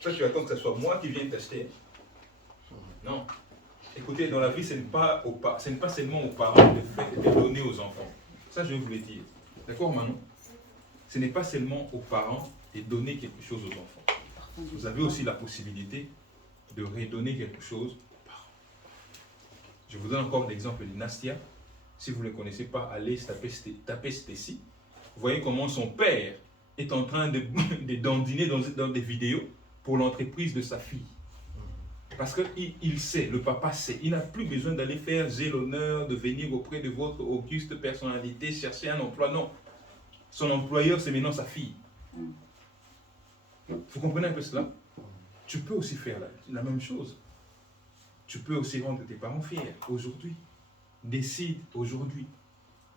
Toi, tu attends que ce soit moi qui vienne t'acheter. Non. Écoutez, dans la vie, ce n'est pas seulement aux parents de donner aux enfants. Ça, je vais vous le dire. D'accord, Manon? Ce n'est pas seulement aux parents de donner quelque chose aux enfants. Vous avez aussi la possibilité de redonner quelque chose aux parents. Je vous donne encore l'exemple de Nastia. Si vous ne le connaissez pas, allez taper Stacy. Vous voyez comment son père est en train de dandiner dans des vidéos pour l'entreprise de sa fille. Parce qu'il sait, le papa sait, il n'a plus besoin d'aller faire j'ai l'honneur de venir auprès de votre auguste personnalité, chercher un emploi. Non. Son employeur, c'est maintenant sa fille. Vous comprenez un peu cela? Tu peux aussi faire la même chose. Tu peux aussi rendre tes parents fiers aujourd'hui. Décide aujourd'hui.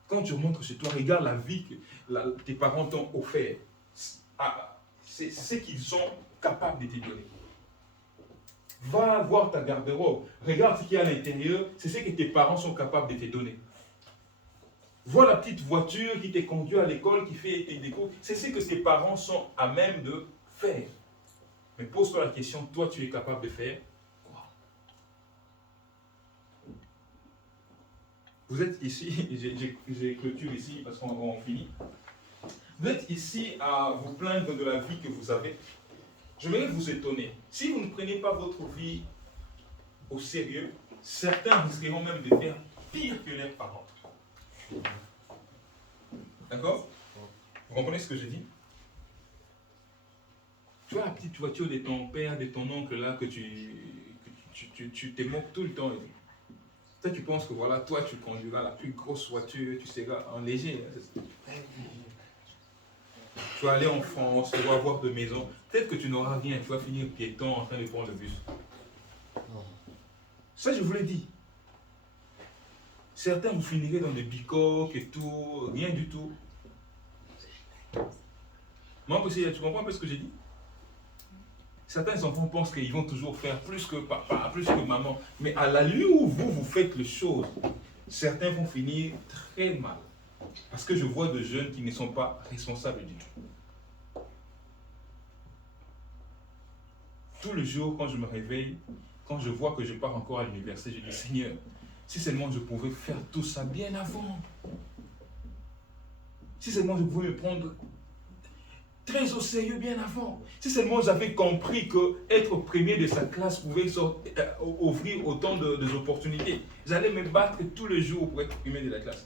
Quand tu rentres chez toi, regarde la vie que tes parents t'ont offert. C'est ce qu'ils sont capables de te donner. Va voir ta garde-robe. Regarde ce qu'il y a à l'intérieur. C'est ce que tes parents sont capables de te donner. Vois la petite voiture qui te conduit à l'école, qui fait tes décos. C'est ce que tes parents sont à même de faire. Mais pose-toi la question, toi tu es capable de faire quoi? Vous êtes ici, j'ai clôture ici parce qu'on finit. Vous êtes ici à vous plaindre de la vie que vous avez. J'aimerais vous étonner. Si vous ne prenez pas votre vie au sérieux, certains risqueront même de faire pire que leurs parents. D'accord? Vous comprenez ce que je dis? Tu vois la petite voiture de ton père, de ton oncle là, que tu te moques tout le temps. Toi, tu penses que voilà, toi, tu conduiras la plus grosse voiture, tu seras en léger. Tu vas aller en France, tu vas avoir de maison. Peut-être que tu n'auras rien, tu vas finir piéton en train de prendre le bus. Ça, je vous l'ai dit. Certains, vous finirez dans des bicoques et tout, rien du tout. Moi, tu comprends un peu ce que j'ai dit? Certains enfants pensent qu'ils vont toujours faire plus que papa, plus que maman. Mais à l'allure où vous faites les choses, certains vont finir très mal. Parce que je vois de jeunes qui ne sont pas responsables du tout. Tout le jour, quand je me réveille, quand je vois que je pars encore à l'université, je dis, Seigneur, si seulement je pouvais faire tout ça bien avant. Si seulement je pouvais me prendre très au sérieux bien avant. Si seulement j'avais compris qu'être premier de sa classe pouvait offrir autant d'opportunités. J'allais me battre tous les jours pour être premier de la classe.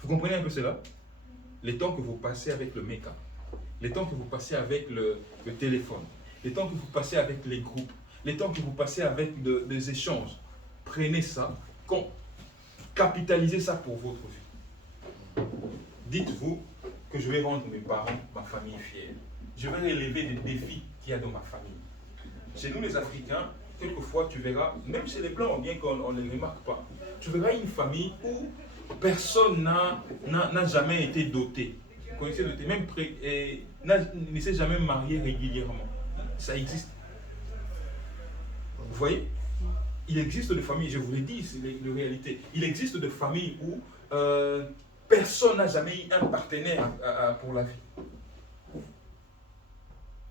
Vous comprenez un peu cela? Les temps que vous passez avec le make-up, les temps que vous passez avec le téléphone, les temps que vous passez avec les groupes, les temps que vous passez avec des échanges, prenez ça, capitalisez ça pour votre vie. Dites-vous que je vais rendre mes parents, ma famille fière. Je vais relever des défis qu'il y a dans ma famille. Chez nous les Africains, quelquefois tu verras, même chez les Blancs, bien qu'on ne les remarque pas, tu verras une famille où personne n'a jamais été doté. Vous connaissez doté, même ne s'est jamais marié régulièrement. Ça existe. Vous voyez? Il existe des familles, je vous l'ai dit, c'est la réalité. Il existe des familles où personne n'a jamais eu un partenaire pour la vie.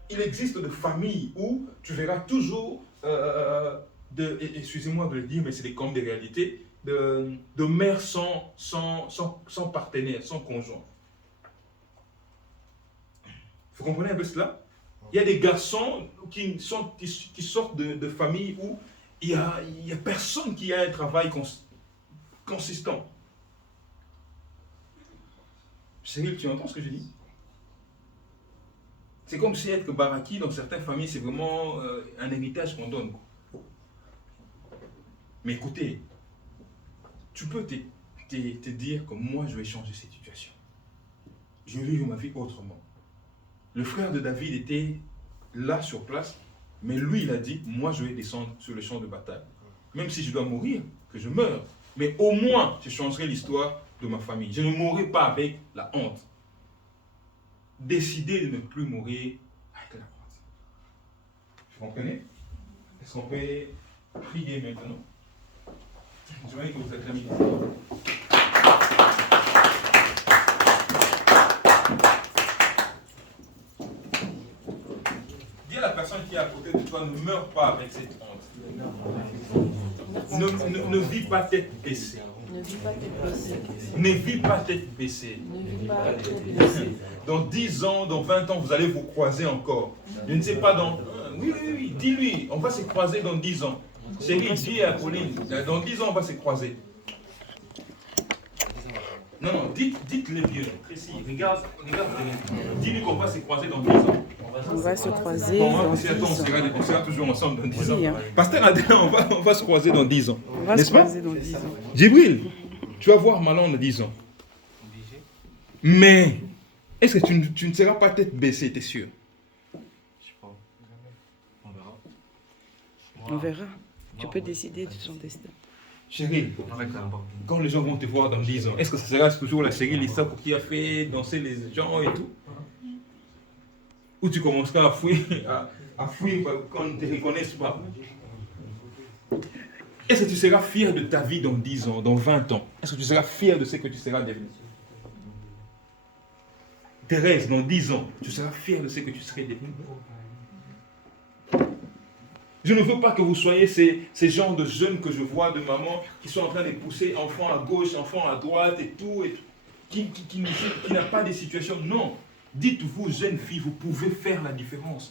Il existe des familles où tu verras toujours, excusez-moi de le dire, mais c'est comme des réalités, de mères sans partenaire, sans conjoint. Vous comprenez un peu cela? Il y a des garçons qui sortent de familles où il y a personne qui a un travail consistant. Cyril, tu entends ce que je dis? C'est comme si être baraki dans certaines familles, c'est vraiment un héritage qu'on donne. Mais écoutez, tu peux te dire que moi, je vais changer cette situation. Je vais vivre ma vie autrement. Le frère de David était là sur place, mais lui, il a dit, moi, je vais descendre sur le champ de bataille. Même si je dois mourir, que je meure. Mais au moins, je changerai l'histoire de ma famille. Je ne mourrai pas avec la honte. Décidez de ne plus mourir avec la honte. Vous comprenez? Est-ce qu'on peut prier maintenant? Je vais que vous acclamez. Dis à la personne qui est à côté de toi, ne meurs pas avec cette honte. Ne vis pas tête baissée. Ne vis pas tête baissée. Ne vis pas tête baissée. Ne vis pas tête baissée. Dans 10 ans, dans 20 ans, vous allez vous croiser encore. Je ne sais pas dans... Oui, dis-lui, on va se croiser dans 10 ans. Chérie, dis à Pauline, dans 10 ans, on va se croiser. Non, dites-le bien. Précis, regarde. Dis-lui qu'on va se croiser dans 10 ans. On va se croiser dans 10 ans. On sera toujours ensemble dans 10 ans. Oui, hein. Pasteur Adrien, on va se croiser dans 10 ans. On va se croiser dans 10 ans. Djibril, tu vas voir Malon dans 10 ans. Mais Est-ce que tu ne seras pas tête baissée, t'es sûr? Je sais pas. On verra. On verra. Tu peux décider de son destin. Chérie, quand les gens vont te voir dans 10 ans, est-ce que ce sera toujours la série Lisa qui a fait danser les gens et tout? Ou tu commenceras à fuir, à fuir quand on ne te reconnaisse pas? Est-ce que tu seras fier de ta vie dans 10 ans, dans 20 ans? Est-ce que tu seras fier de ce que tu seras devenu? Thérèse, dans 10 ans, tu seras fier de ce que tu serais devenu? Je ne veux pas que vous soyez ces genres de jeunes que je vois, de mamans, qui sont en train de pousser enfants à gauche, enfants à droite et tout, qui n'a pas de situation. Non. Dites-vous, jeune fille, vous pouvez faire la différence.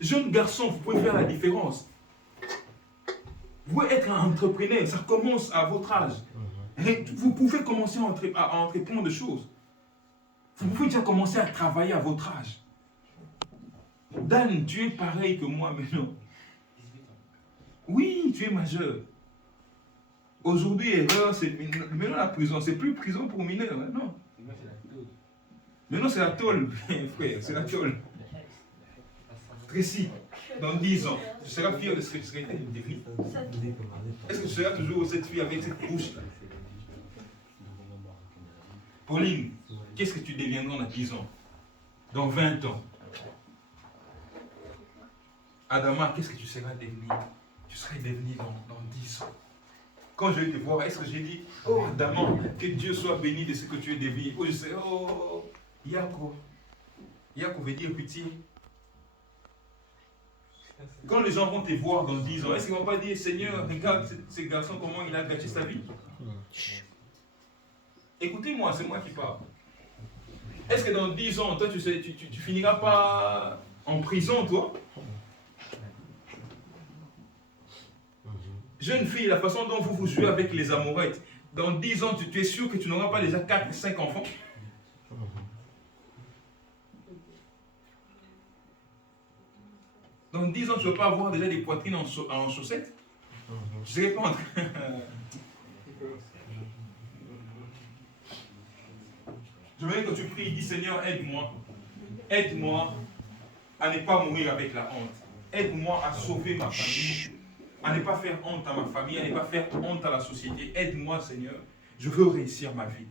Jeune garçon, vous pouvez faire la différence. Vous pouvez être un entrepreneur, ça commence à votre âge. Vous pouvez commencer à entreprendre des choses. Vous pouvez déjà commencer à travailler à votre âge. Dan, tu es pareil que moi maintenant. Oui, tu es majeur. Aujourd'hui, erreur, c'est maintenant la prison. C'est plus prison pour mineurs, non. Maintenant, c'est la tôle, frère, c'est la tôle. Tracy, dans 10 ans, tu seras fier de ce que tu serais devenu. Est-ce que tu seras toujours cette fille avec cette bouche-là? Pauline, qu'est-ce que tu deviendras dans 10 ans? Dans 20 ans? Adama, qu'est-ce que tu seras devenu? Tu serais devenu dans 10 ans. Quand je vais te voir, est-ce que j'ai dit, oh Adama, que Dieu soit béni de ce que tu es devenu? Ou je sais, oh, Yako. Yako veut dire pitié. Quand les gens vont te voir dans 10 ans, est-ce qu'ils ne vont pas dire, Seigneur, regarde ce garçon, comment il a gâché sa vie? Écoutez-moi, c'est moi qui parle. Est-ce que dans 10 ans, toi, tu finiras pas en prison, toi? Jeune fille, la façon dont vous jouez avec les amourettes, dans 10 ans, tu es sûr que tu n'auras pas déjà 4 ou 5 enfants? Dans 10 ans, tu ne vas pas avoir déjà des poitrines en chaussettes? Je ne réponds. Je veux que tu pries, dis Seigneur, aide-moi. Aide-moi à ne pas mourir avec la honte. Aide-moi à sauver ma famille. À ne pas faire honte à ma famille, à ne pas faire honte à la société. Aide-moi, Seigneur. Je veux réussir ma vie.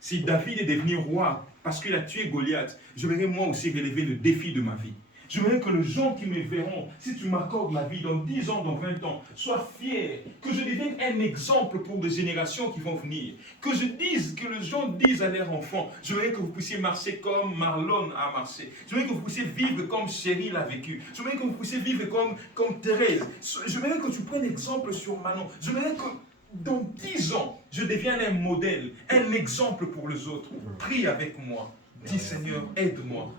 Si David est devenu roi parce qu'il a tué Goliath, je verrai moi aussi relever le défi de ma vie. Je voudrais que les gens qui me verront, si tu m'accordes la vie dans 10 ans, dans 20 ans, soient fiers, que je devienne un exemple pour des générations qui vont venir. Que les gens disent à leurs enfants, je voudrais que vous puissiez marcher comme Marlon a marché. Je voudrais que vous puissiez vivre comme Chérie l'a vécu. Je voudrais que vous puissiez vivre comme Thérèse. Je voudrais que tu prennes exemple sur Manon. Je voudrais que dans 10 ans, je devienne un modèle, un exemple pour les autres. Prie avec moi. Dis Seigneur, aide-moi.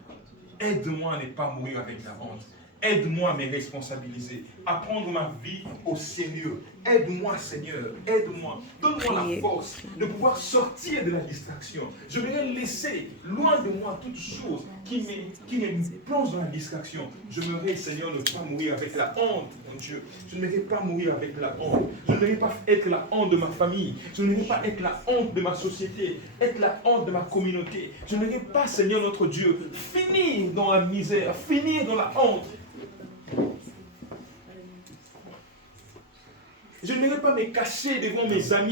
Aide-moi à ne pas mourir avec la honte. Aide-moi à me responsabiliser, à prendre ma vie au sérieux. Aide-moi, Seigneur, aide-moi. Donne-moi la force de pouvoir sortir de la distraction. Je vais laisser loin de moi toute chose qui me plonge dans la distraction. Je m'aimerais, Seigneur, ne pas mourir avec la honte, mon Dieu. Je ne m'aimerais pas mourir avec la honte. Je ne m'aimerais pas être la honte de ma famille. Je ne m'aimerais pas être la honte de ma société, être la honte de ma communauté. Je ne m'aimerais pas, Seigneur notre Dieu, finir dans la misère, finir dans la honte. Je ne vais pas me cacher devant mes amis